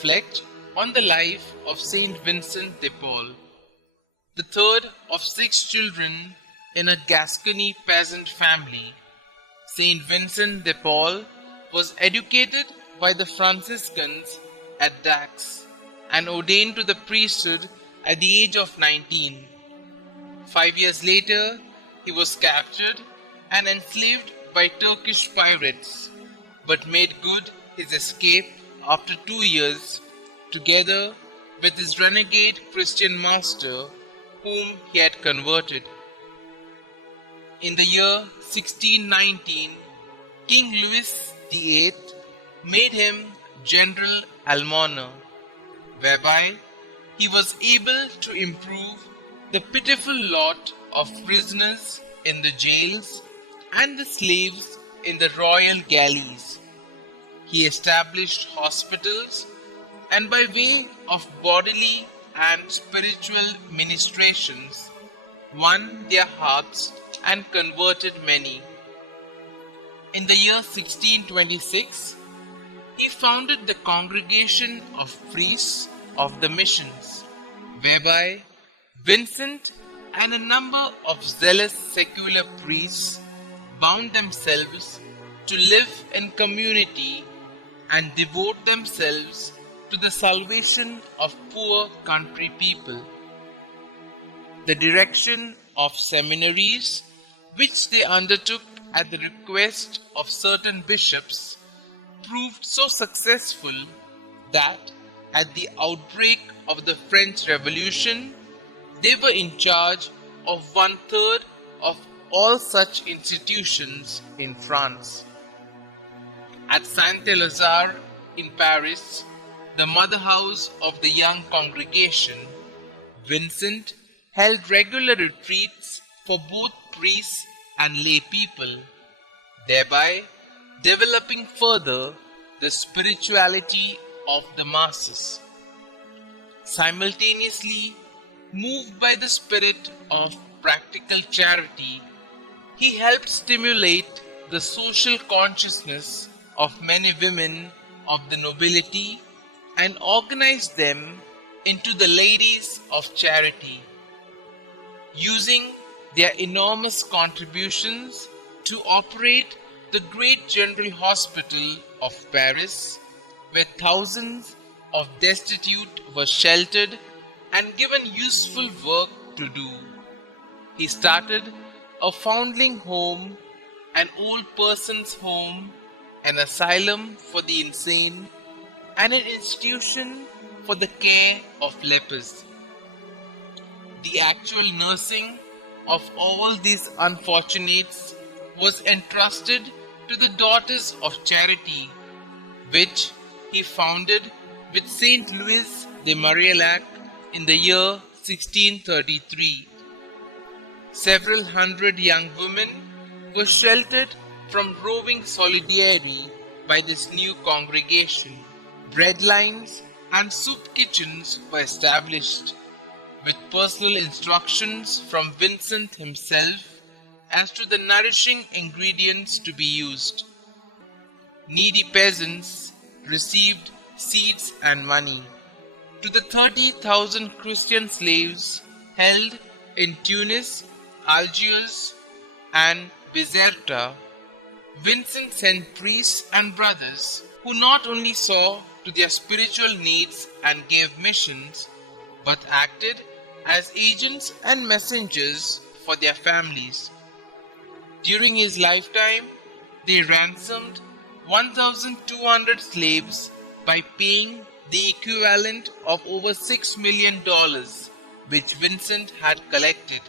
reflect on the life of St Vincent de Paul, the third of 6 children in a Gascony peasant family. St Vincent de Paul was educated by the Franciscans at Dax and ordained to the priesthood at the age of 19. 5 years later, he was captured and enslaved by Turkish pirates, but made good his escape after 2 years, together with his renegade Christian master, whom he had converted. In the year 1619, King Louis VIII made him General Almoner, whereby he was able to improve the pitiful lot of prisoners in the jails and the slaves in the royal galleys. He established hospitals and by way of bodily and spiritual ministrations won their hearts and converted many. In the year 1626, he founded the Congregation of Priests of the Missions, whereby Vincent and a number of zealous secular priests bound themselves to live in community and devote themselves to the salvation of poor country people. The direction of seminaries, which they undertook at the request of certain bishops, proved so successful that at the outbreak of the French Revolution, they were in charge of 1/3 of all such institutions in France. At Saint-Lazare in Paris, the mother house of the young congregation, Vincent held regular retreats for both priests and lay people, thereby developing further the spirituality of the masses. Simultaneously, moved by the spirit of practical charity, he helped stimulate the social consciousness of many women of the nobility and organized them into the Ladies of Charity, using their enormous contributions to operate the great General Hospital of Paris, where thousands of destitute were sheltered and given useful work to do. He started a foundling home, an old person's home, an asylum for the insane, and an institution for the care of lepers. The actual nursing of all these unfortunates was entrusted to the Daughters of Charity, which he founded with Saint Louis de Marillac in the year 1633. Several hundred young women were sheltered from roving soldiery by this new congregation. Bread lines and soup kitchens were established, with personal instructions from Vincent himself as to the nourishing ingredients to be used. Needy peasants received seeds and money. To the 30,000 Christian slaves held in Tunis, Algiers, and Bizerta, Vincent sent priests and brothers who not only saw to their spiritual needs and gave missions, but acted as agents and messengers for their families. During his lifetime, they ransomed 1,200 slaves by paying the equivalent of over $6 million, which Vincent had collected.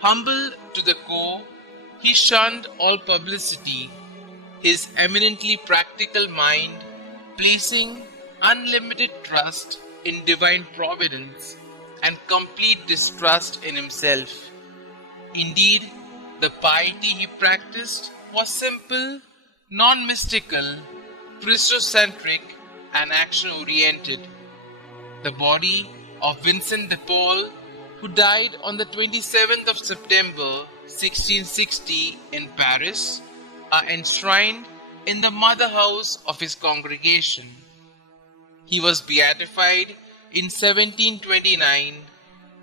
Humble to the core, he shunned all publicity, his eminently practical mind placing unlimited trust in divine providence and complete distrust in himself. Indeed, the piety he practiced was simple, non-mystical, Christocentric, and action-oriented. The body of Vincent de Paul, who died on the 27th of September 1660 in Paris, are enshrined in the mother house of his congregation. He was beatified in 1729,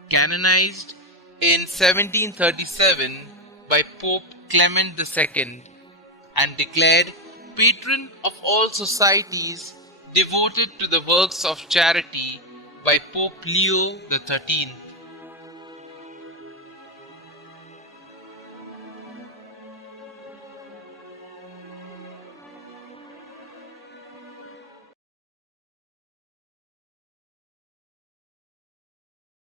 canonized in 1737 by Pope Clement II, and declared patron of all societies devoted to the works of charity by Pope Leo XIII.